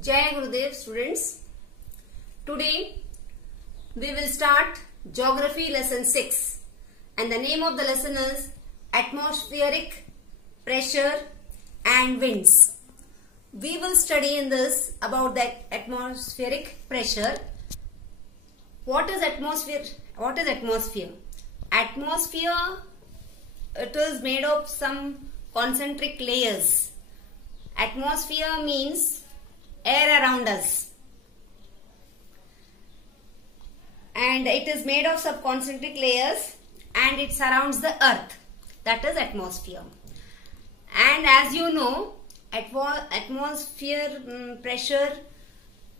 Jai Gurudev students. Today we will start Geography lesson 6 and the name of the lesson is Atmospheric Pressure and Winds. We will study in this about the atmospheric pressure. What is atmosphere? What is atmosphere? Atmosphere, it is made of some concentric layers. Atmosphere means air around us, and it is made of some concentric layers and it surrounds the earth. That is atmosphere. And as you know, atmosphere pressure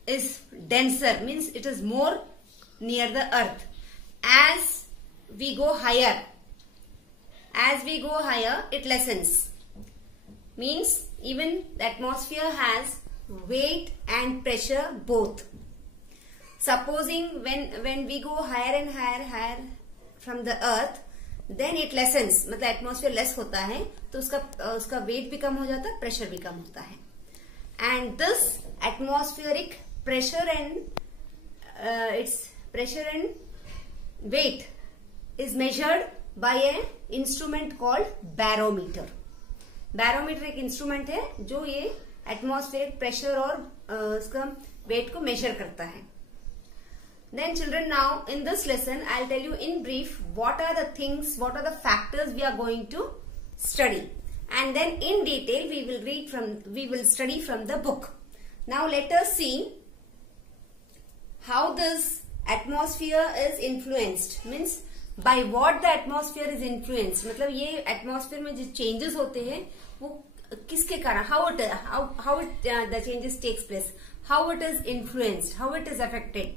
is denser, means it is more near the earth. As we go higher, it lessens. Means even the atmosphere has weight and pressure both. Supposing when we go higher and higher from the earth, then it lessens. मतलब atmosphere less होता है तो उसका weight भी कम हो जाता है, pressure भी कम होता है. And this atmospheric pressure and its pressure and weight is measured by an instrument called barometer. Barometer एक इंस्ट्रूमेंट है जो ये एटमॉस्फेरिक प्रेशर और उसका वेट को मेजर करता है. Then children, now in this lesson I will tell you in brief what are the things, what are the factors we are going to study, and then in detail we will study from the book. Now let us see how this atmosphere is influenced, means by what the atmosphere is influenced. मतलब ये atmosphere में जो changes होते हैं वो किसके कारण, how it the changes takes place, how it is influenced, how it is affected.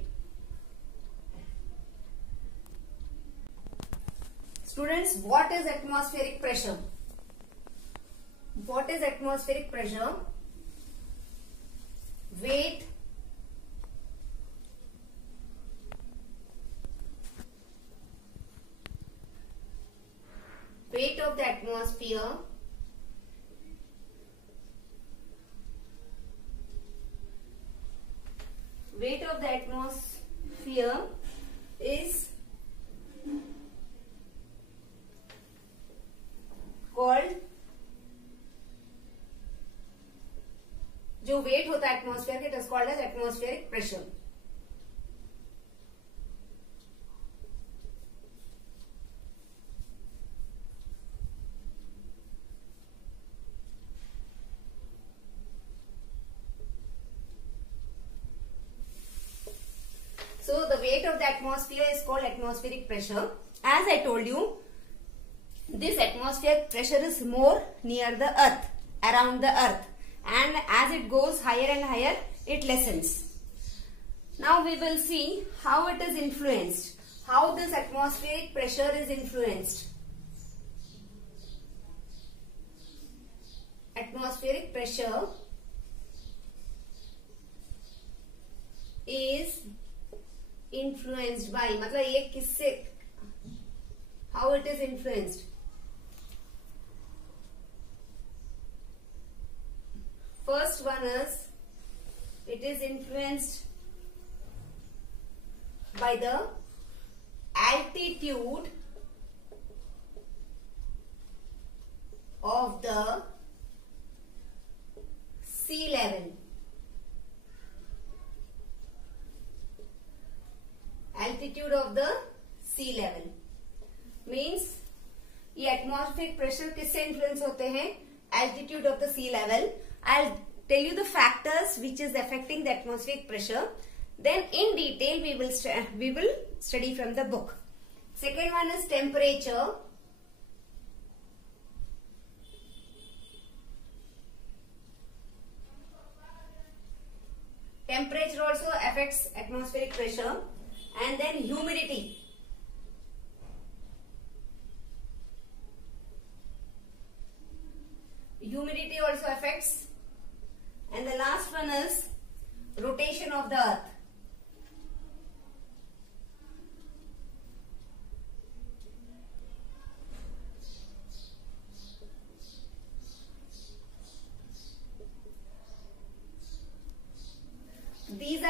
Students, what is atmospheric pressure? What is atmospheric pressure? Weight of the atmosphere is called, जो weight होता है atmosphere के, it is called as atmospheric pressure. So the weight of the atmosphere is called atmospheric pressure. As I told you, this atmospheric pressure is more near the earth, around the earth, and as it goes higher and higher, it lessens. Now we will see how it is influenced, how this atmospheric pressure is influenced. Atmospheric pressure is influenced by, मतलब ये किससे, how it is influenced? First one is, it is influenced by the altitude of the sea level. Altitude of the sea level means ये atmospheric pressure किससे influence होते हैं? Altitude of the sea level. I will tell you the factors which is affecting the atmospheric pressure. Then in detail we will study from the book. Second one is temperature. Temperature also affects atmospheric pressure. And then humidity. Humidity also affects. And the last one is rotation of the earth.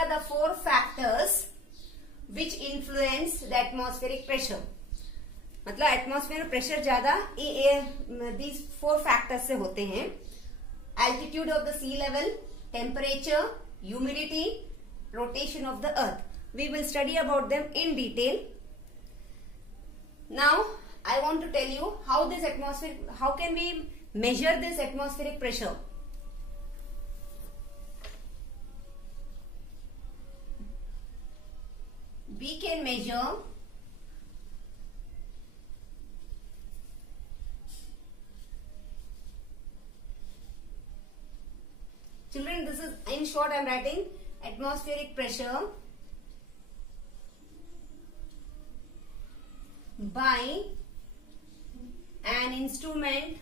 the four factors which influence the atmospheric pressure. मतलब atmosphere में pressure ज्यादा these four factors से होते हैं. Altitude of the sea level, temperature, humidity, rotation of the earth. We will study about them in detail. Now I want to tell you how can we measure this atmospheric pressure. We can measure children, this is in short I am writing atmospheric pressure by an instrument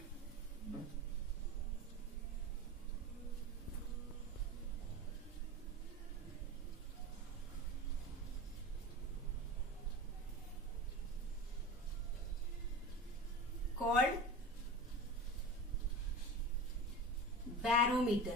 called barometer.